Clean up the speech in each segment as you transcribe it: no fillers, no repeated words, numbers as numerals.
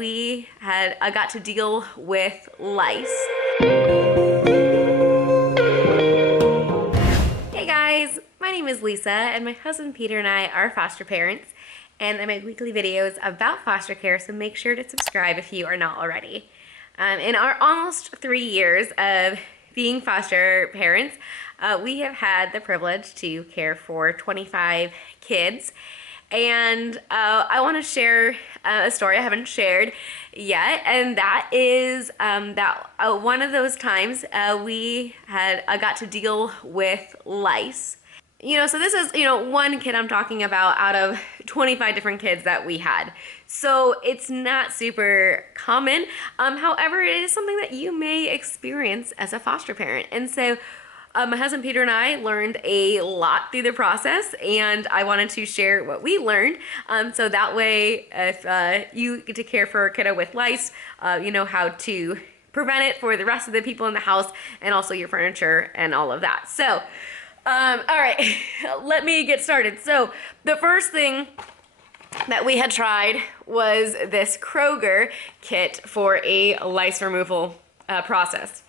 I got to deal with lice. Hey guys, my name is Lisa and my husband Peter and I are foster parents, and I make weekly videos about foster care, so make sure to subscribe if you are not already. In our almost 3 years of being foster parents, we have had the privilege to care for 25 kids. And I want to share a story I haven't shared yet, and that is one of those times I got to deal with lice. So this is, one kid I'm talking about out of 25 different kids that we had. So it's not super common. However, it is something that you may experience as a foster parent. And so my husband Peter and I learned a lot through the process, and I wanted to share what we learned. So that way, if you get to care for a kiddo with lice, you know how to prevent it for the rest of the people in the house and also your furniture and all of that. So, all right, let me get started. So the first thing that we had tried was this Kroger kit for a lice removal process.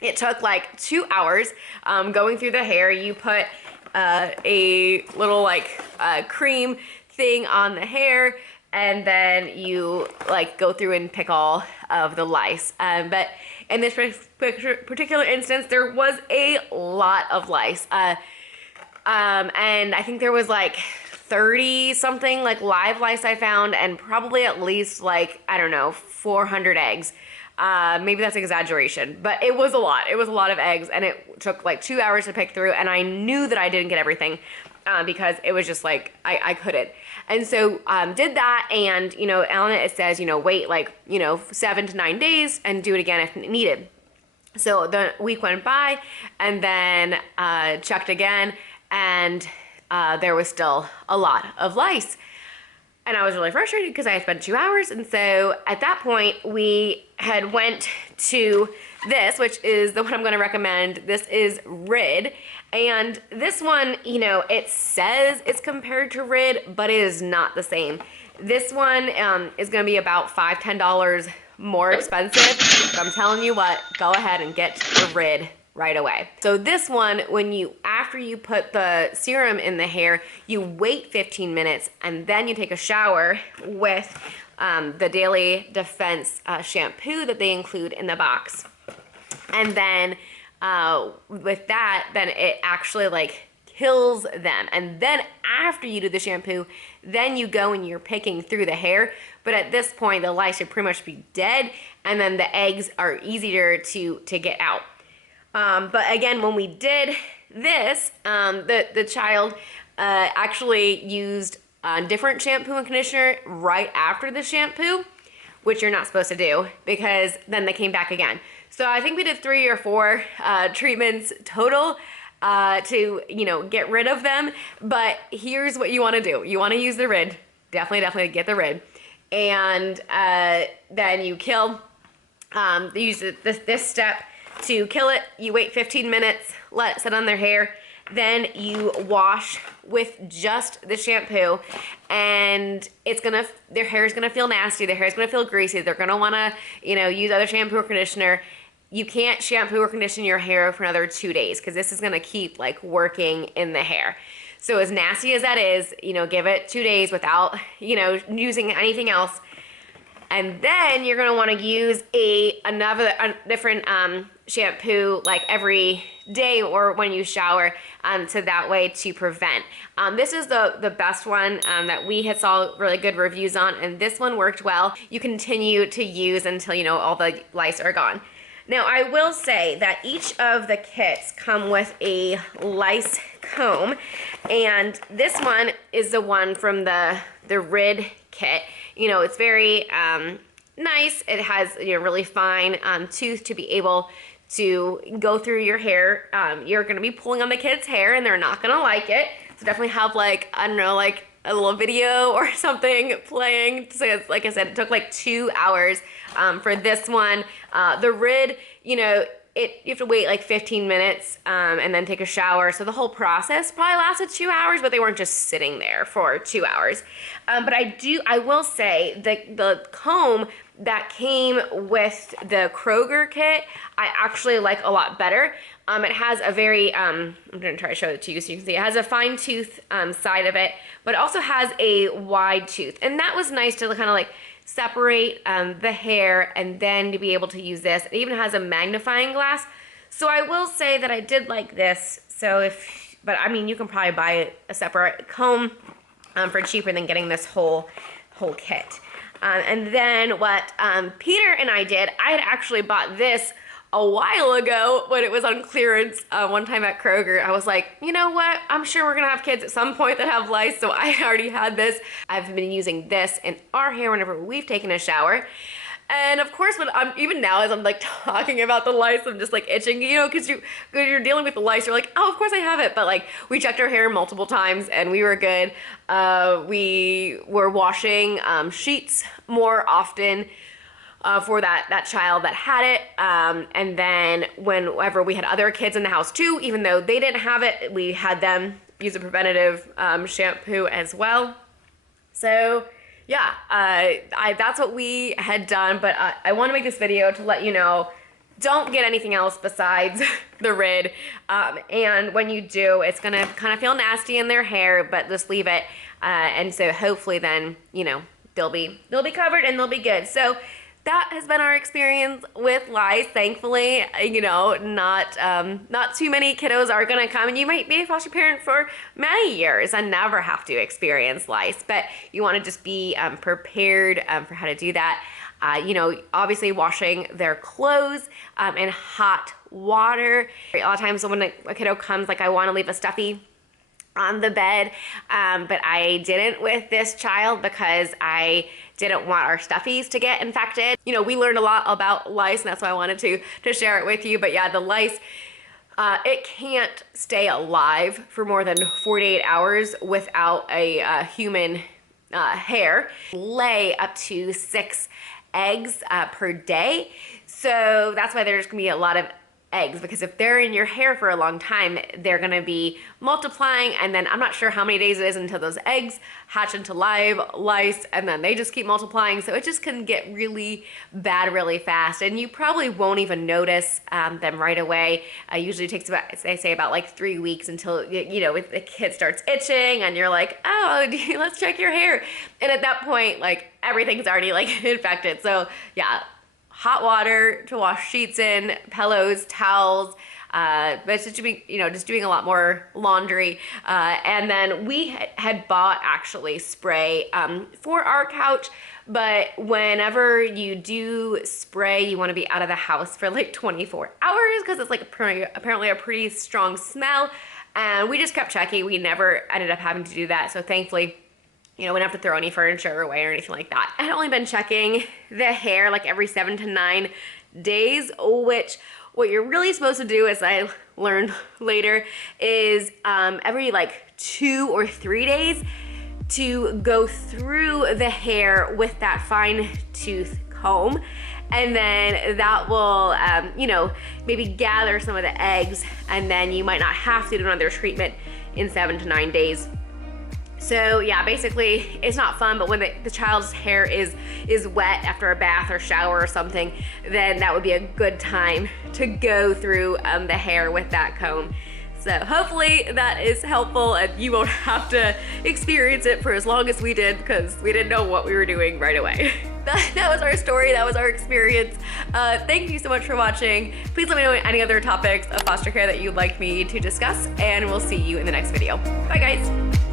It took like 2 hours going through the hair. You put a little cream thing on the hair, and then you go through and pick all of the lice. But in this particular instance, there was a lot of lice. And I think there was 30 something live lice I found, and probably at least 400 eggs. Maybe that's an exaggeration, but it was a lot. It was a lot of eggs, and it took 2 hours to pick through, and I knew that I didn't get everything because it was just I couldn't. And so did that, and on it says wait 7 to 9 days and do it again if needed. So the week went by, and then checked again, and there was still a lot of lice. And I was really frustrated because I had spent 2 hours. And so at that point, we had went to this, which is the one I'm going to recommend. This is Rid. And this one, it says it's compared to Rid, but it is not the same. This one is going to be about $5, $10 more expensive. But I'm telling you what, go ahead and get the Rid right away. So this one, after you put the serum in the hair, you wait 15 minutes and then you take a shower with the Daily Defense shampoo that they include in the box. And then with that, then it actually kills them. And then after you do the shampoo, then you go and you're picking through the hair. But at this point, the lice should pretty much be dead, and then the eggs are easier to get out. But again, when we did this, the child actually used a different shampoo and conditioner right after the shampoo, which you're not supposed to do, because then they came back again. So I think we did 3 or 4 treatments total to get rid of them. But here's what you want to do: you want to use the Rid. Definitely get the Rid, and then you kill. Use this step to kill it. You wait 15 minutes, let it sit on their hair, then you wash with just the shampoo, and their hair is gonna feel nasty, their hair is gonna feel greasy, they're gonna wanna, use other shampoo or conditioner. You can't shampoo or condition your hair for another 2 days, because this is gonna keep working in the hair. So as nasty as that is, give it 2 days without, using anything else. And then you're gonna wanna use a different shampoo every day or when you shower, so that way to prevent. This is the best one that we had saw really good reviews on, and this one worked well. You continue to use until all the lice are gone. Now I will say that each of the kits come with a lice comb, and this one is the one from the Rid kit. It's very nice. It has really fine tooth to be able to go through your hair. You're going to be pulling on the kid's hair, and they're not going to like it. So definitely have a little video or something playing. So like I said, it took 2 hours for this one. The Rid, you have to wait like 15 minutes and then take a shower. So the whole process probably lasted 2 hours, but they weren't just sitting there for 2 hours. But I will say the comb that came with the Kroger kit, I actually like a lot better. It has a very, I'm gonna try to show it to you so you can see, it has a fine tooth side of it, but it also has a wide tooth. And that was nice to kind of like separate the hair and then to be able to use this. It even has a magnifying glass. So I will say that I did like this. But I mean, you can probably buy a separate comb for cheaper than getting this whole kit. And then what Peter and I did, I had actually bought this a while ago when it was on clearance one time at Kroger. I was like, you know what? I'm sure we're gonna have kids at some point that have lice, so I already had this. I've been using this in our hair whenever we've taken a shower. And of course, even now as I'm like talking about the lice, I'm just like itching, you know, because you're dealing with the lice, you're like, oh, of course I have it. But like, we checked our hair multiple times and we were good. We were washing sheets more often for that child that had it. And then whenever we had other kids in the house too, even though they didn't have it, we had them use a preventative shampoo as well. So yeah, that's what we had done, but I want to make this video to let you know, don't get anything else besides the Rid. And when you do, it's gonna kind of feel nasty in their hair, but just leave it. And so hopefully then, you know, they'll be covered and they'll be good. So that has been our experience with lice. Thankfully, you know, not too many kiddos are gonna come, and you might be a foster parent for many years and never have to experience lice, but you wanna just be prepared for how to do that. You know, obviously washing their clothes in hot water. A lot of times when a kiddo comes, like I wanna leave a stuffy on the bed, but I didn't with this child because I didn't want our stuffies to get infected. You know, we learned a lot about lice, and that's why I wanted to share it with you. But yeah, the lice, it can't stay alive for more than 48 hours without a human hair. Lay up to 6 eggs per day. So that's why there's gonna be a lot of eggs, because if they're in your hair for a long time, they're gonna be multiplying, and then I'm not sure how many days it is until those eggs hatch into live lice, and then they just keep multiplying. So it just can get really bad really fast, and you probably won't even notice them right away. Usually it takes about, they say, about like 3 weeks until, you know, the kid starts itching and you're like, oh, let's check your hair. And at that point, like, everything's already like infected. So yeah, hot water to wash sheets in, pillows, towels, but it's just doing a lot more laundry. And then we had bought actually spray for our couch, but whenever you do spray, you want to be out of the house for like 24 hours because it's like apparently a pretty strong smell. And we just kept checking. We never ended up having to do that. So thankfully, you know, we don't have to throw any furniture away or anything like that. I had only been checking the hair like every 7 to 9 days, which what you're really supposed to do, as I learned later, is every like 2 or 3 days to go through the hair with that fine tooth comb. And then that will, you know, maybe gather some of the eggs, and then you might not have to do another treatment in 7 to 9 days. So yeah, basically it's not fun, but when the child's hair is wet after a bath or shower or something, then that would be a good time to go through the hair with that comb. So hopefully that is helpful and you won't have to experience it for as long as we did, because we didn't know what we were doing right away. That was our story, that was our experience. Thank you so much for watching. Please let me know any other topics of foster care that you'd like me to discuss, and we'll see you in the next video. Bye guys.